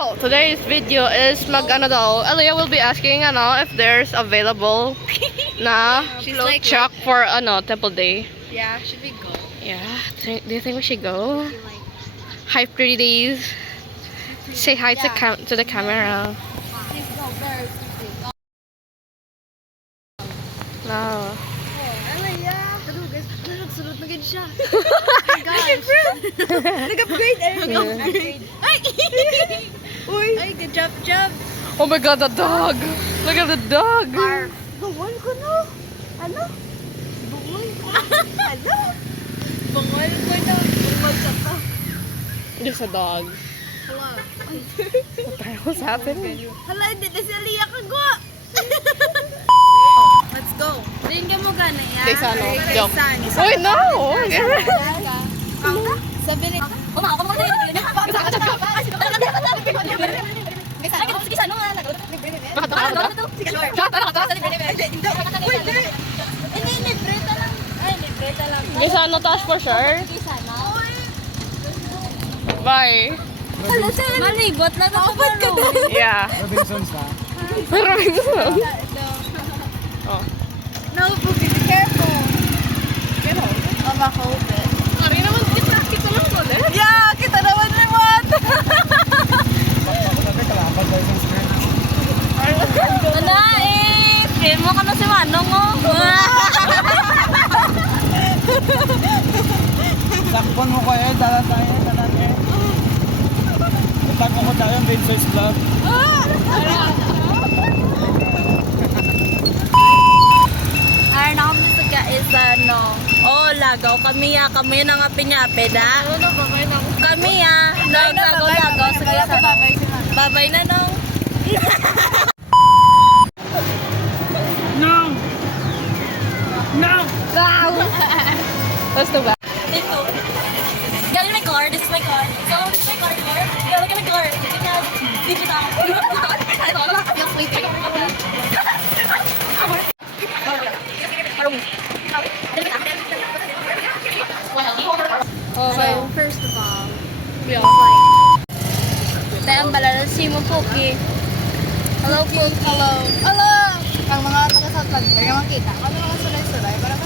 Well, today's video is ano daw. Aliyah will be asking if there's available na She's like, truck for Temple Day. yeah, should we go? Yeah. Do you think we should go? Hi, pretty days. Say hi to the camera. Please go, very quickly. No. Aliyah! Hello guys, nagsulot na ganyan siya. Oh my gosh. Nag-upgrade eh. Nag-upgrade. Ay! Uy! Ay, good job, job. Oh my God, the dog! Look at the dog! Bungol ko no? Ano? Bungol ko. Ano? Bungol ko no? Bungol ka to. Just a dog. Hala. What the hell's happening? Hala, hindi na si Aliyah kagwa. Let's go. Tingnan mo gana yan. Kaysa ano? Kaysa Jump. ano? Wait, no! Sabi ni... Kaysa ano taas for sure? Bye! Malibot na ito ba ka doon? Yeah. Robinsons ba? Robinson. Oh. No, Boogie, be careful. Oh, ma-hold it. Ari naman, kita lang ulit. Yeah, kita naman ni Wat. Sabi, kalapad daw yung screen. Ano eh? Friend mo ka na si Manong oh. Sakpon mo ko eh, dala tayo, dala tayo. Tag mo ko tayo yung Vincent's Vlog. Ay, nakamit sa guys, lagaw kami na nga pinyape da. Kami lagaw sa guys. Babay na no. No! No! That's the back. Ito. Galing my car. This is my car. So, this is my car. Yeah, look at my car. Because digital. Oh, So, first of all, yeah. tayo ang balalasi mo, Pookie. Hello, Pookie. Hello. Hello! Ang mga taga-Southland, kaya makita. Ano mga sulay-sulay? Parang,